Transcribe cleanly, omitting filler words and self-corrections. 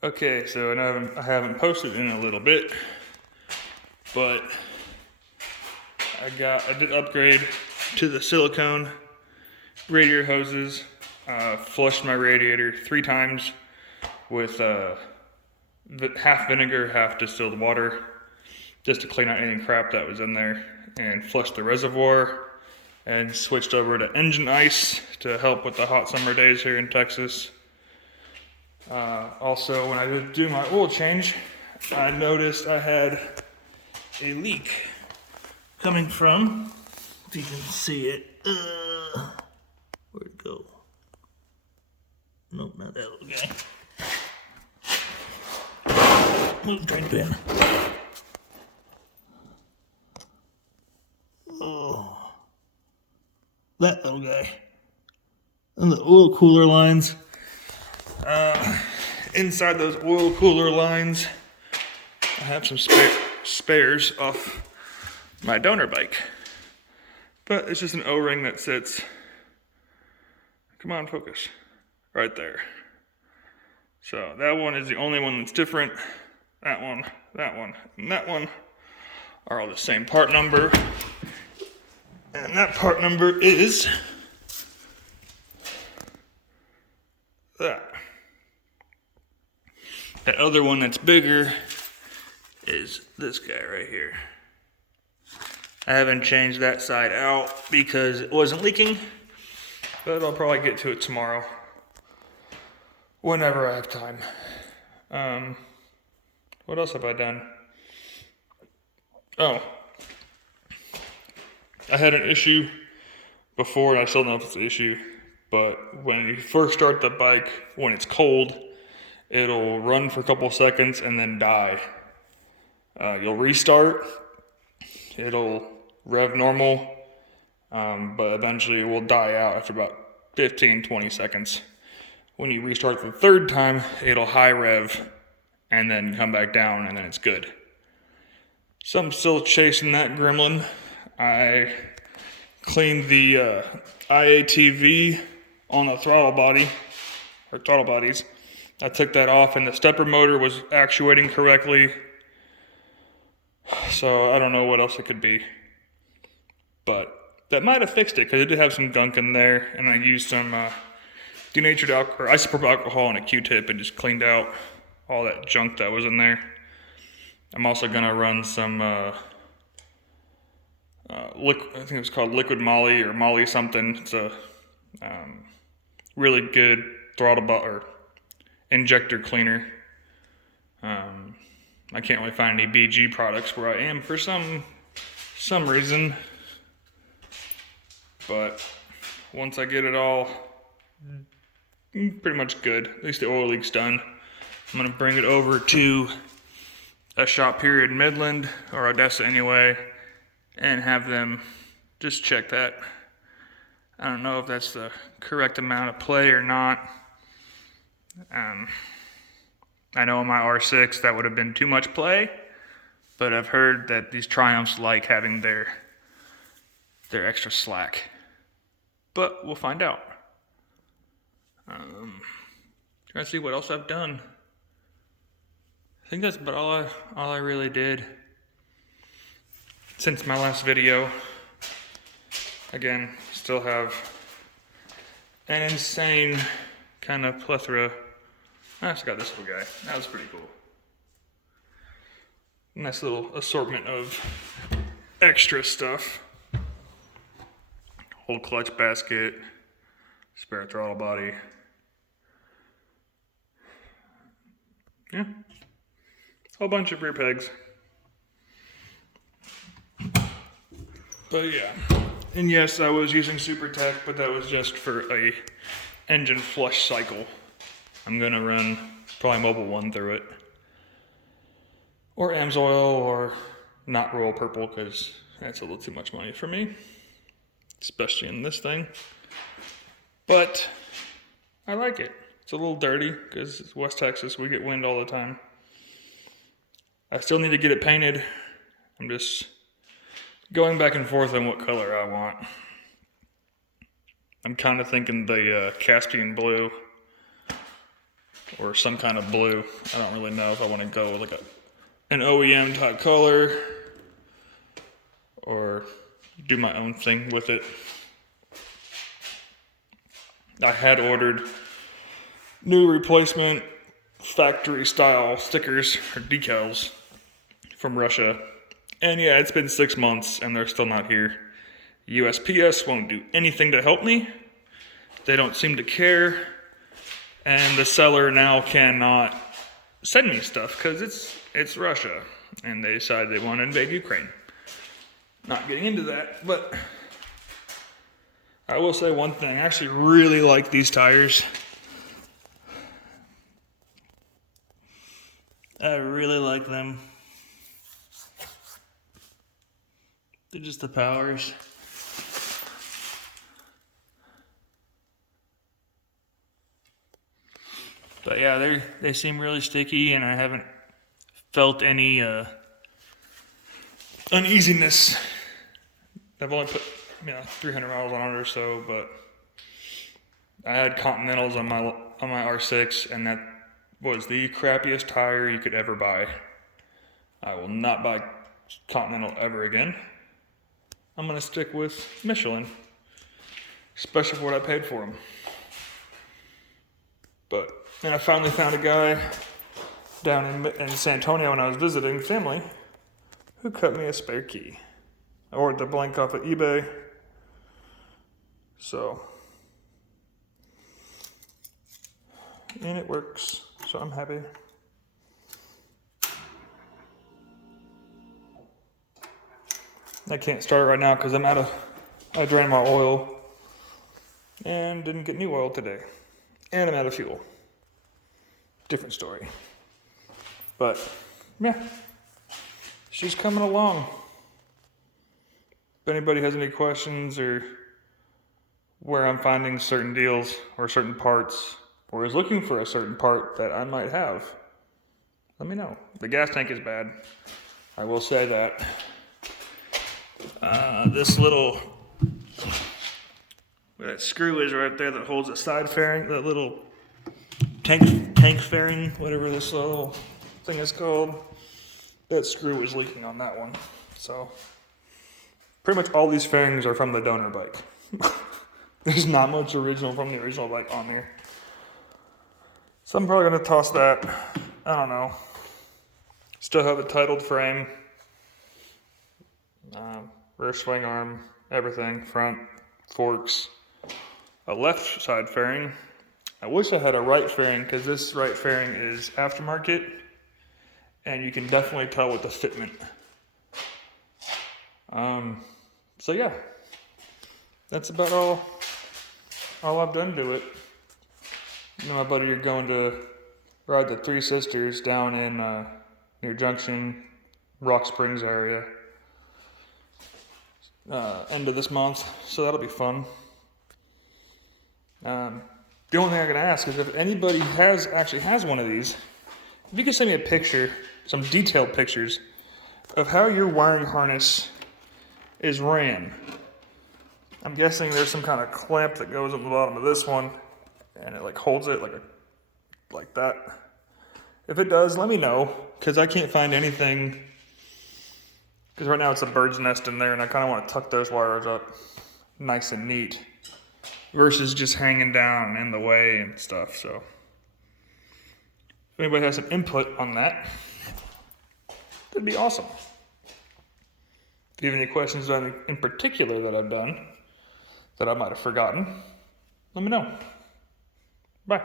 Okay, so I haven't posted in a little bit, but I did upgrade to the silicone radiator hoses. Flushed my radiator 3 times with half vinegar, half distilled water, just to clean out any crap that was in there, and flushed the reservoir, and switched over to engine ice to help with the hot summer days here in Texas. Also, when I did do my oil change, I noticed I had a leak coming from, if you can see it, where'd it go? Nope, not that little guy. Move drain pin. Oh, that little guy. And the oil cooler lines. Inside those oil cooler lines, I have some spares off my donor bike. But it's just an O-ring that sits, come on, focus, right there. So that one is the only one that's different. That one, and that one are all the same part number. And that part number is that. That other one that's bigger is this guy right here. I haven't changed that side out because it wasn't leaking, but I'll probably get to it tomorrow, whenever I have time. What else have I done? Oh, I had an issue before, and I still don't know if it's an issue, but when you first start the bike, when it's cold, it'll run for a couple seconds and then die. You'll restart, it'll rev normal, but eventually it will die out after about 15-20 seconds. When you restart the third time, it'll high rev and then come back down, and then it's good. So I'm still chasing that gremlin. I cleaned the IATV on the throttle bodies. I took that off, and the stepper motor was actuating correctly. So I don't know what else it could be. But that might have fixed it, because it did have some gunk in there, and I used some denatured alcohol, or isopropyl alcohol, and a Q-tip, and just cleaned out all that junk that was in there. I'm also gonna run some I think it was called Liquid Molly or Molly something. It's a really good throttle or injector cleaner. I can't really find any BG products where I am for some reason, but once I get it all pretty much good, at least the oil leak's done, I'm gonna bring it over to a shop here in Midland, or Odessa anyway, and have them just check that. I don't know if that's the correct amount of play or not. I know in my R6 that would have been too much play, but I've heard that these Triumphs like having their extra slack. But we'll find out. Trying to see what else I've done. I think that's about all I really did since my last video. Again, still have an insane kind of plethora. I just got this little guy. That was pretty cool. Nice little assortment of extra stuff. Whole clutch basket, spare throttle body. Yeah. Whole bunch of rear pegs. But yeah. And yes, I was using Super Tech, but that was just for a engine flush cycle. I'm gonna run probably Mobile 1 through it. Or AMSOIL, or not Royal Purple, because that's a little too much money for me. Especially in this thing. But I like it. It's a little dirty, because it's West Texas, we get wind all the time. I still need to get it painted. I'm just going back and forth on what color I want. I'm kind of thinking the Caspian blue. or some kind of blue. I don't really know if I want to go with like an OEM type color or do my own thing with it. I had ordered new replacement factory style stickers or decals from Russia. And yeah, it's been 6 months and they're still not here. USPS won't do anything to help me. They don't seem to care. And the seller now cannot send me stuff because it's Russia. And they decided they want to invade Ukraine. Not getting into that, but I will say one thing. I actually really like these tires. I really like them. They're just the powers. But yeah, they seem really sticky, and I haven't felt any uneasiness. I've only put 300 miles on it or so, but I had Continentals on my R6, and that was the crappiest tire you could ever buy. I will not buy Continental ever again. I'm gonna stick with Michelin, especially for what I paid for them. But then I finally found a guy down in San Antonio when I was visiting family who cut me a spare key. I ordered the blank off of eBay. So, and it works, so I'm happy. I can't start it right now because I drained my oil and didn't get new oil today. And I'm out of fuel. Different story. But, yeah, she's coming along. If anybody has any questions or where I'm finding certain deals or certain parts or is looking for a certain part that I might have, let me know. The gas tank is bad. I will say that. This little, where that screw is right there that holds the side fairing, that little tank fairing, whatever this little thing is called, that screw is leaking on that one. So, pretty much all these fairings are from the donor bike. There's not much original from the original bike on there. So I'm probably going to toss that. I don't know. Still have a titled frame. Rear swing arm, everything, front, forks, a left side fairing. I wish I had a right fairing because this right fairing is aftermarket and you can definitely tell with the fitment. So yeah, that's about all I've done to it. You know, my buddy, you're going to ride the Three Sisters down in near Junction, Rock Springs area. End of this month, so that'll be fun. The only thing I can ask is if anybody actually has one of these, if you could send me a picture, some detailed pictures of how your wiring harness is ran. I'm guessing there's some kind of clamp that goes on the bottom of this one, and it like holds it like that. If it does, let me know, because I can't find anything. Because right now it's a bird's nest in there, and I kind of want to tuck those wires up nice and neat versus just hanging down in the way and stuff. So if anybody has some input on that, that'd be awesome. If you have any questions in particular that I've done that I might have forgotten, let me know. Bye.